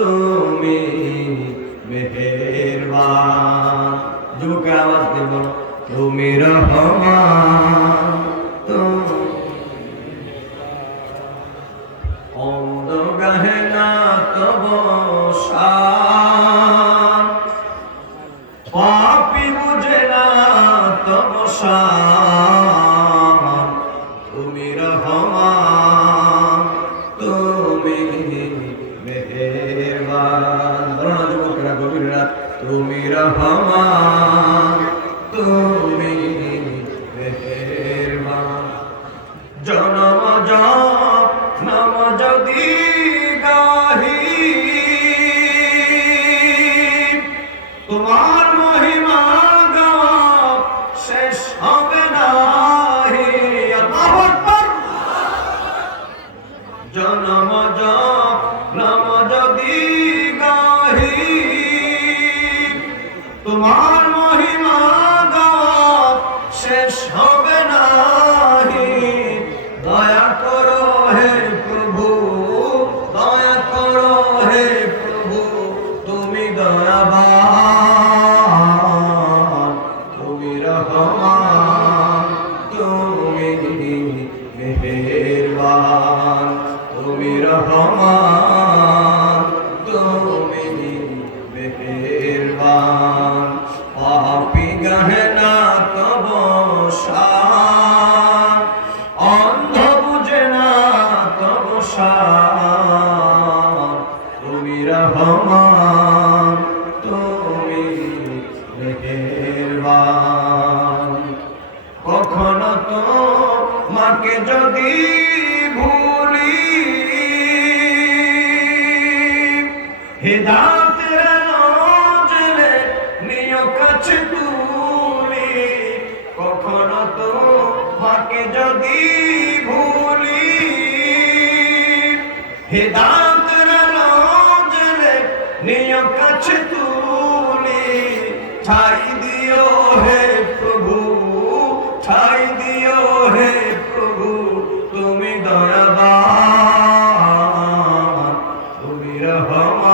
তুমি মেহেরবান। যুবকের আওয়াজ দেব, তুমি রহমান, অন্ধ গাহে না তব শান, পাপী বুঝে না তব শান, তুমি রহমান, তুমি মেহেরবান। বলো না যুবকেরা, গভীর রাত, তুমি রহমান, তুমি মেহেরবান। জনম জপ নাম যদি গাহি, তোমার মহিমা গাওয়া শেষ হবে নাহি। আল্লাহু আকবার। জনম জপ নাম যদি গাহি, তোমার মহিমা গাওয়া শেষ হবে নাহি। দয়া করো হে প্রভু, দয়া করো হে প্রভু, তুমি দয়াবান, তুমি রহমান, তুমি মেহেরবান, তুমি রহমান, তুমি মেহেরবান। পাপী গাহে না তব শান, অন্ধ বুঝে না তব শান, তুমি রহমান, তুমি মেহেরবান। কখনো তো মাকে যদি ভুলি, হেদায়েতের আলো জ্বেলে নিও কাছে তুলি। কখনো তো মাকে যদি ভুলি, হেদায়েতের আলো জ্বেলে নিও কাছে তুলি। ঠাই দিও হে প্রভু, ঠাই দিও হে প্রভু, তুমি দয়াবান, তুমি রহমান।